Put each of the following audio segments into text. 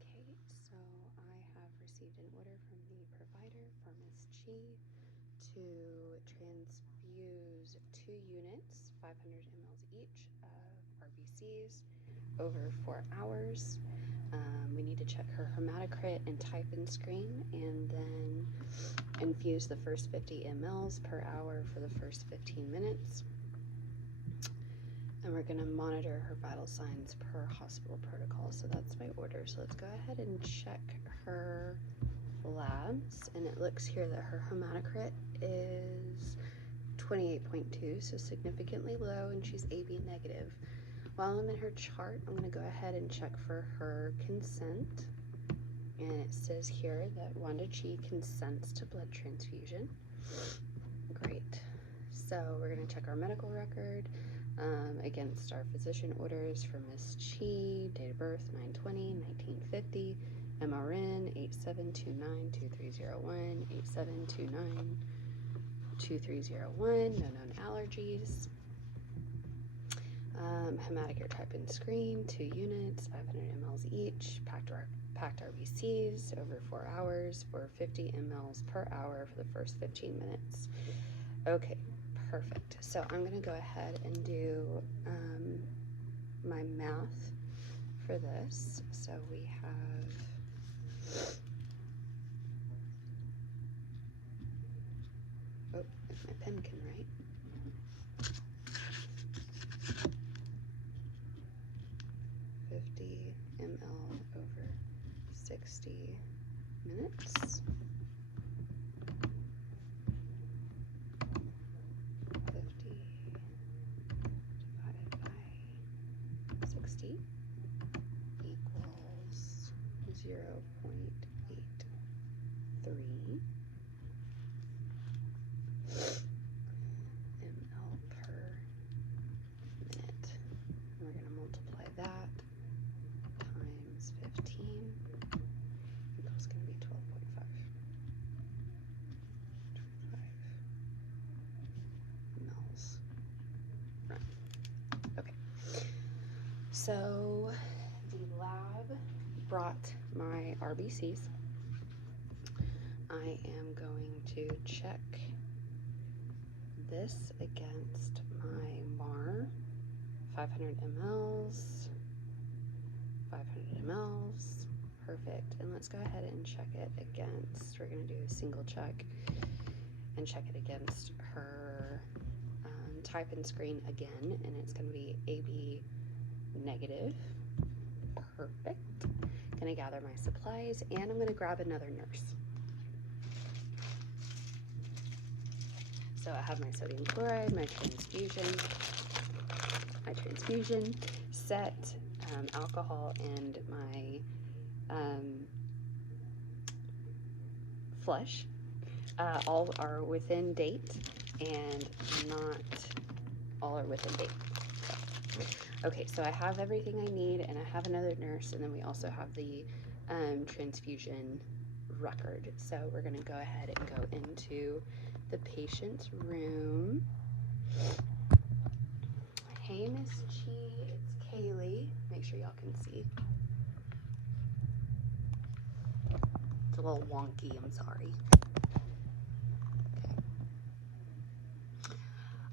Okay, so I have received an order from the provider for Miss Chi to transfuse 2 units, 500 mLs each, of RBCs over 4 hours. We need to check her hematocrit and type and screen, and then infuse the first 50 mLs per hour for the first 15 minutes. And we're going to monitor her vital signs per hospital protocol. So that's my order. So let's go ahead and check her labs. And it looks here that her hematocrit is 28.2, so significantly low, and she's AB negative. While I'm in her chart, I'm going to go ahead and check for her consent. And it says here that Wanda Chi consents to blood transfusion. Great. So we're going to check our medical record against our physician orders for Miss Chi, date of birth 9/20/1950, MRN 87292301, 87292301, no known allergies. Hematocrit type and screen, 2 units, 500 mLs each, packed RBCs over 4 hours for 50 mLs per hour for the first 15 minutes. Okay, perfect. So I'm going to go ahead and do my math for this. So we have if my pen can write. ml over 60 minutes. 50 divided by 60 equals 0.83 ml per minute. And we're going to multiply that times 15 equals going to be 12.5. 25 mLs. Right. Okay. So the lab brought my RBCs. I am going to check this against my MAR, 500 mLs, 500 mLs, perfect. And let's go ahead and check it against, we're going to do a single check and check it against her type and screen again, and it's going to be AB negative. Perfect. Going to gather my supplies, and I'm going to grab another nurse. So I have my sodium chloride, my transfusion set, alcohol, and my flush. All are within date, and not all are within date. Okay, so I have everything I need, and I have another nurse, and then we also have the transfusion record. So we're going to go ahead and go into the patient's room. Hey, Miss Chi, it's Kaylee. Make sure y'all can see. It's a little wonky, I'm sorry.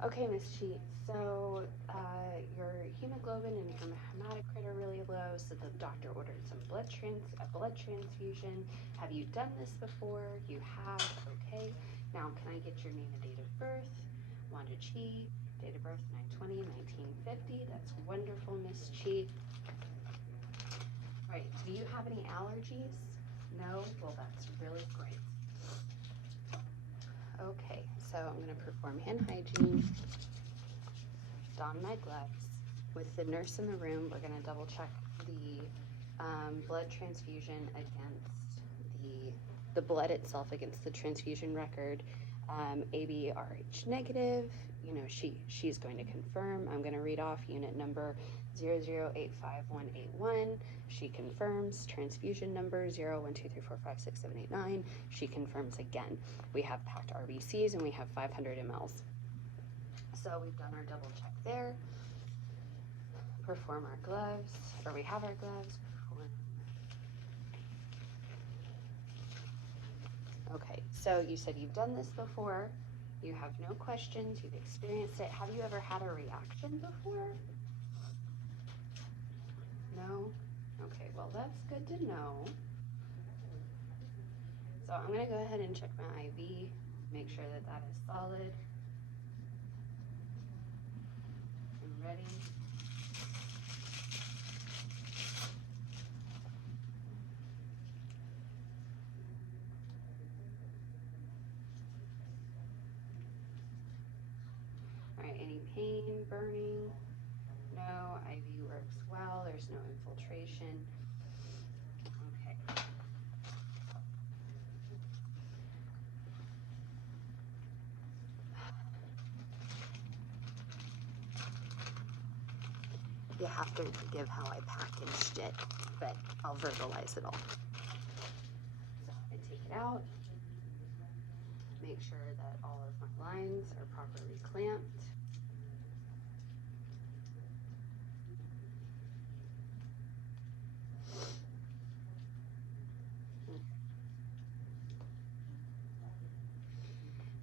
Okay, Miss Chi, so your hemoglobin and your hematocrit are really low, so the doctor ordered some blood transfusion. Have you done this before? You have, okay. Now, can I get your name and date of birth? Wanda Chi, date of birth 9/20/1950. That's wonderful, Miss Chi. All right, do you have any allergies? No? Well, that's really great. Okay, so I'm going to perform hand hygiene, don my gloves. With the nurse in the room, we're going to double check the blood transfusion against the blood itself against the transfusion record. ABRH negative, you know, she's going to confirm. I'm going to read off unit number 0085181. She confirms. Transfusion number 012345678 She confirms again. We have packed RBCs and we have 500 mLs. So we've done our double check there. Perform our gloves, or we have our gloves. Perform Okay, so you said you've done this before. You have no questions. You've experienced it. Have you ever had a reaction before? No? Okay, well, that's good to know. So I'm going to go ahead and check my IV, make sure that that is solid and ready. All right, any pain, burning? No, IV works well. There's no infiltration. Okay. You have to forgive how I packaged it, but I'll verbalize it all. So I take it out, make sure that all of my lines are properly clamped.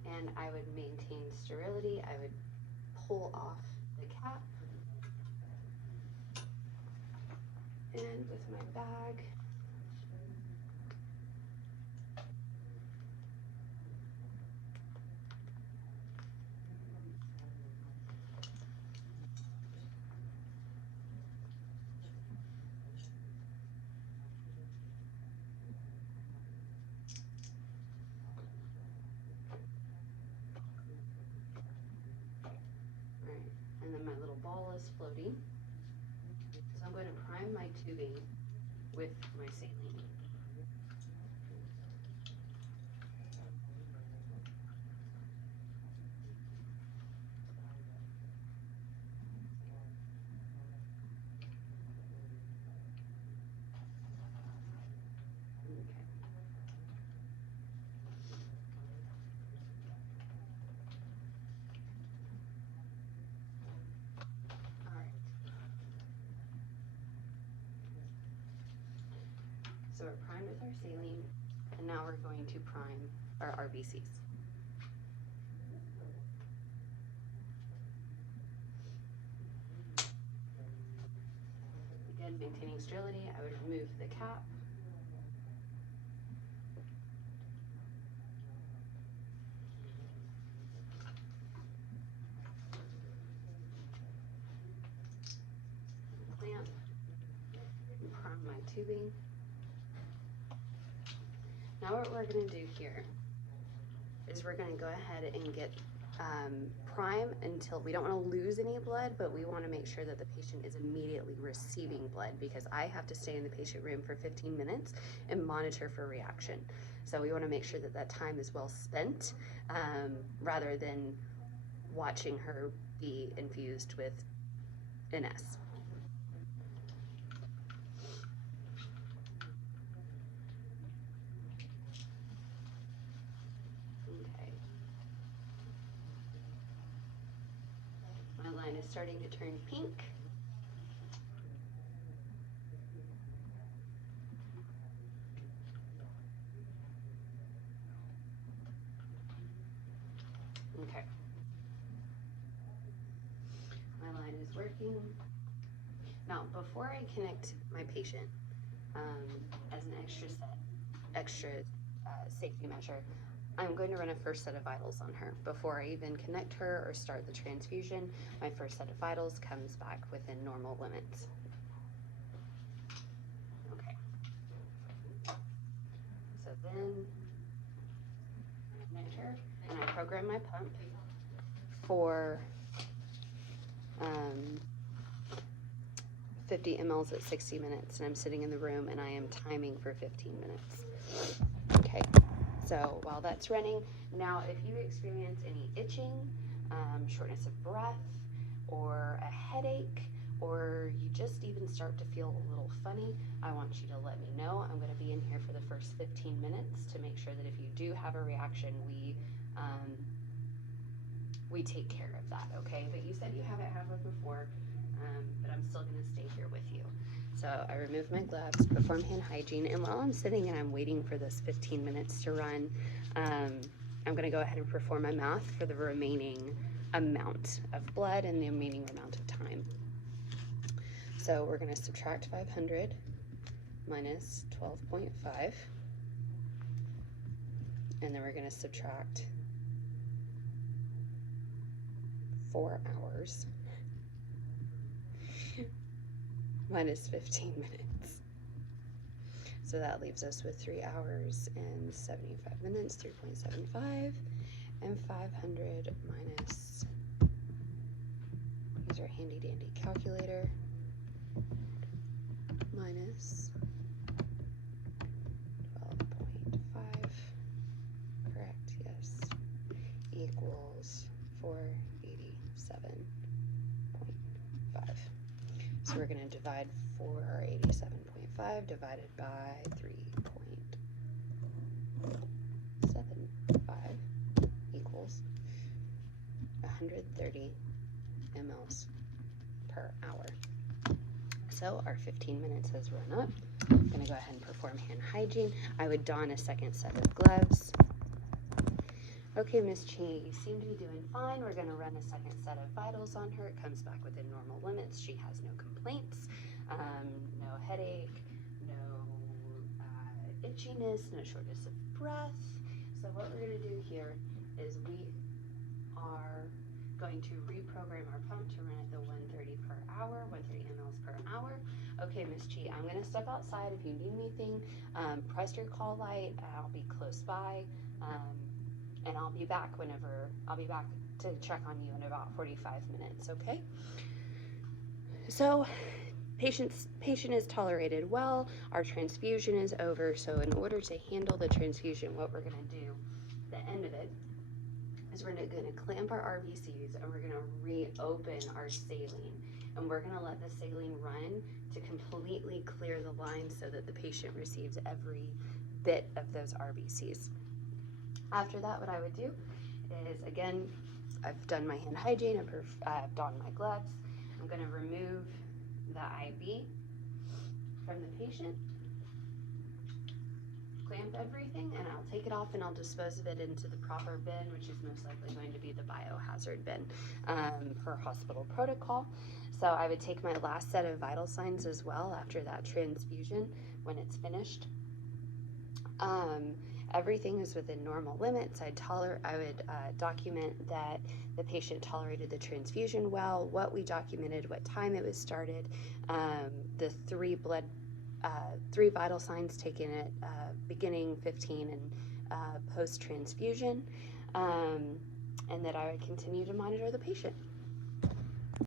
And I would maintain sterility. I would pull off the cap. And with my bag, right, and then my little ball is floating. So I'm going to prime my tubing with my saline. So we're primed with our saline, and now we're going to prime our RBCs. Again, maintaining sterility, I would remove the cap. Clamp, and prime my tubing. Now what we're going to do here is we're going to go ahead and get prime until we don't want to lose any blood, but we want to make sure that the patient is immediately receiving blood, because I have to stay in the patient room for 15 minutes and monitor for reaction. So we want to make sure that that time is well spent rather than watching her be infused with NS. Line is starting to turn pink. Okay. My line is working. Now, before I connect my patient, as an extra safety measure, I'm going to run a first set of vitals on her. Before I even connect her or start the transfusion, my first set of vitals comes back within normal limits. Okay. So then I connect her and I program my pump for 50 mLs at 60 minutes, and I'm sitting in the room and I am timing for 15 minutes. Okay. So while that's running, now if you experience any itching, shortness of breath, or a headache, or you just even start to feel a little funny, I want you to let me know. I'm going to be in here for the first 15 minutes to make sure that if you do have a reaction, we take care of that, okay? But you said you haven't had one before, but I'm still going to stay here with you. So I remove my gloves, perform hand hygiene, and while I'm sitting and I'm waiting for this 15 minutes to run, I'm going to go ahead and perform my math for the remaining amount of blood and the remaining amount of time. So we're going to subtract 500 minus 12.5, and then we're going to subtract 4 hours minus 15 minutes. So that leaves us with 3 hours and 75 minutes, 3.75, and 500 minus, use our handy dandy calculator, minus 12.5, correct, yes, equals 487.5. So we're going to divide 487.5 divided by 3.75 equals 130 mLs per hour. So our 15 minutes has run up. I'm going to go ahead and perform hand hygiene. I would don a second set of gloves. Okay, Miss Chi, you seem to be doing fine. We're going to run a second set of vitals on her. It comes back within normal limits. She has no complaints, no headache, no itchiness, no shortness of breath. So what we're going to do here is we are going to reprogram our pump to run at the 130 per hour, 130 mLs per hour. Okay, Miss Chi, I'm going to step outside. If you need anything, press your call light. I'll be close by. And I'll be back to check on you in about 45 minutes, okay? So patient is tolerated well, our transfusion is over, so in order to handle the transfusion, what we're gonna do, the end of it, is we're gonna clamp our RBCs and we're gonna reopen our saline. And we're gonna let the saline run to completely clear the line so that the patient receives every bit of those RBCs. After that, what I would do is, again, I've done my hand hygiene, I've donned my gloves. I'm going to remove the IV from the patient, clamp everything, and I'll take it off and I'll dispose of it into the proper bin, which is most likely going to be the biohazard bin per hospital protocol. So I would take my last set of vital signs as well after that transfusion when it's finished. Everything is within normal limits. I would document that the patient tolerated the transfusion well, what we documented, what time it was started, the three vital signs taken at beginning, 15, and post transfusion, and that I would continue to monitor the patient.